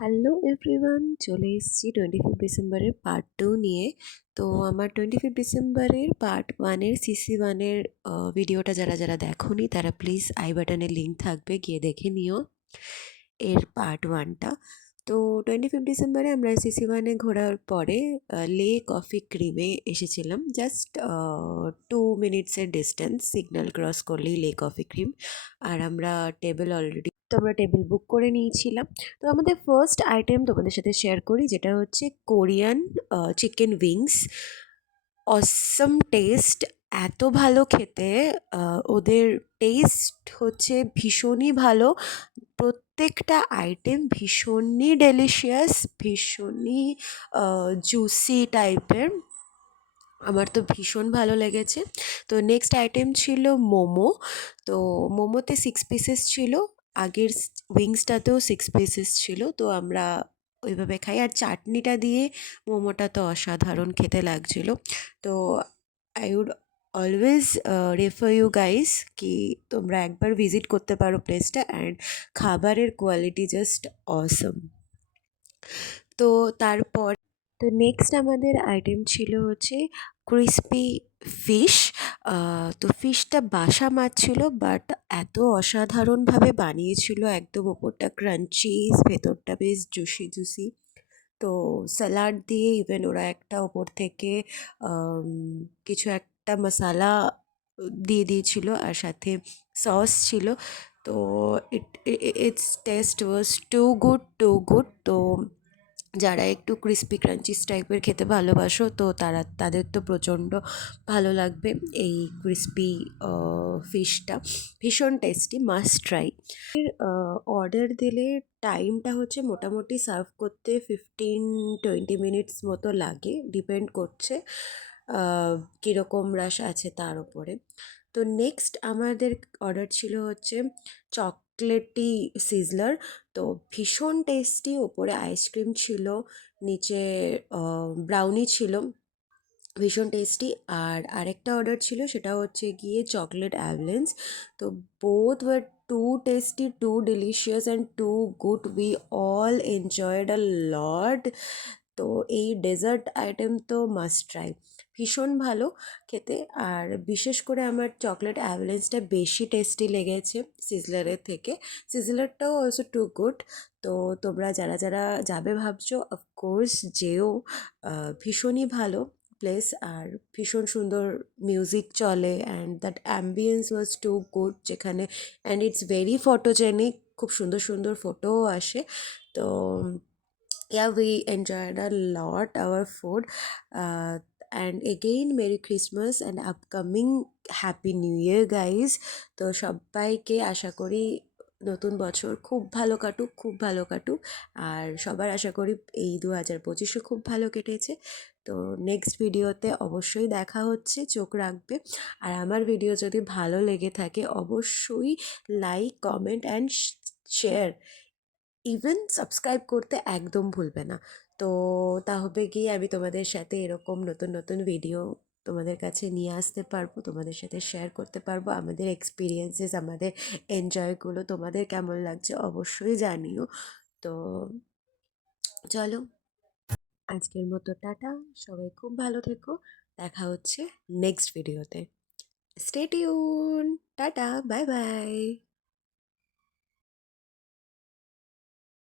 Hello everyone, চলে এসেছি 25 ডিসেম্বরের পার্ট 2 নিয়ে। তো আমার 25 ডিসেম্বরের পার্ট 1-এর CC1-এর ভিডিওটা যারা যারা দেখোনি তারা প্লিজ আই বাটনে লিঙ্ক থাকবে, গিয়ে দেখে নিও এর পার্ট 1টা। তো 25 ডিসেম্বরে আমরা CC1-এ ঘোরার পরে লে কফি ক্রিমে এসেছিলাম। জাস্ট 2 মিনিটসের ডিস্টেন্স, সিগন্যাল ক্রস করলেই লে কফি ক্রিম। আর আমরা টেবিল বুক করে নিয়েছিলাম। তো আমাদের ফার্স্ট আইটেম তোমাদের সাথে শেয়ার করি, যেটা হচ্ছে কোরিয়ান চিকেন উইংস। অসম টেস্ট, এত ভালো খেতে। ওদের টেস্ট হচ্ছে ভীষণই ভালো। প্রত্যেকটা আইটেম ভীষণই ডেলিশিয়াস, ভীষণই জুসি টাইপের। আমার তো ভীষণ ভালো লেগেছে। তো নেক্সট আইটেম ছিল মোমো। তো মোমোতে 6 পিসেস ছিল, আগের উইংসটাতেও 6 পিসেস ছিল। তো আমরা ওইভাবে খাই। আর চাটনিটা দিয়ে মোমোটা তো অসাধারণ খেতে লাগছিল। তো I would always refer you guys কি তোমরা একবার ভিজিট করতে পারো প্লেসটা। অ্যান্ড খাবারের কোয়ালিটি জাস্ট অসম। তো তারপর নেক্সট আমাদের আইটেম ছিল হচ্ছে ক্রিসপি ফিশ। তো ফিশটা বাসা মাছ ছিল, বাট এত অসাধারণভাবে বানিয়েছিল, একদম ওপরটা ক্রাঞ্চি, ভেতরটা বেশ জুসি জুসি। তো স্যালাড দিয়ে ইভেন ওরা একটা ওপর থেকে আম, কিছু একটা মশালা দিয়ে দিয়েছিল, আর সাথে সস ছিল। তো its taste was too good too good. তো যারা একটু ক্রিস্পি ক্রাঞ্চিস টাইপের খেতে ভালোবাসো, তো তাদের তো প্রচণ্ড ভালো লাগবে এই ক্রিস্পি ফিশটা। ভীষণ টেস্টি, মাস্ট ট্রাই। অর্ডার দিলে টাইমটা হচ্ছে মোটামুটি সার্ভ করতে 15-20 মিনিটস মতো লাগে, ডিপেন্ড করছে কীরকম রাশ আছে তার উপরে। তো নেক্সট আমাদের অর্ডার ছিল হচ্ছে চকলেটি সিজলার। তো ভীষণ টেস্টি, ওপরে আইসক্রিম ছিল, নিচে ব্রাউনি ছিল, ভীষণ টেস্টি। আর আরেকটা অর্ডার ছিল, সেটা হচ্ছে গিয়ে চকলেট অ্যাভলেন্স। তো both were too tasty, too delicious and too good, we all enjoyed a lot. তো এই ডেজার্ট আইটেম তো মাস্ট ট্রাই, ভীষণ ভালো খেতে। আর বিশেষ করে আমার চকলেট অ্যাভলেন্সটা বেশি টেস্টি লেগেছে সিজলারের থেকে। সিজলারটাও অলসো টু গুড। তো তোমরা যারা যারা যাবে ভাবছো, অফকোর্স যেও। ভীষণই ভালো প্লেস, আর ভীষণ সুন্দর মিউজিক চলে, and that ambience was too good যেখানে। অ্যান্ড ইটস ভেরি ফটোজেনিক, খুব সুন্দর সুন্দর ফটোও আসে। তো yeah, we enjoyed a lot our food. And again, Merry Christmas and upcoming Happy New Year, guys. তো সবাইকে আশা করি নতুন বছর খুব ভালো কাটুক, খুব ভালো কাটুক। আর সবার আশা করি এই 2025ও খুব ভালো কেটেছে। তো নেক্সট ভিডিওতে অবশ্যই দেখা হচ্ছে, চোখ রাখবে। আর আমার ভিডিও যদি ভালো লেগে থাকে অবশ্যই like, comment and share, even subscribe করতে একদম ভুলবে না। তো তাহলে গিয়ে আমি তোমাদের সাথে এরকম নতুন নতুন ভিডিও তোমাদের কাছে নিয়ে আসতে পারবো, তোমাদের সাথে শেয়ার করতে পারবো আমাদের এক্সপিরিয়েন্সেস, আমাদের এনজয়গুলো। তোমাদের কেমন লাগছে অবশ্যই জানিও। তো চলো, আজকের মতো টাটা। সবাই খুব ভালো থেকো, দেখা হচ্ছে নেক্সট ভিডিওতে। Stay tune, tata, bye bye.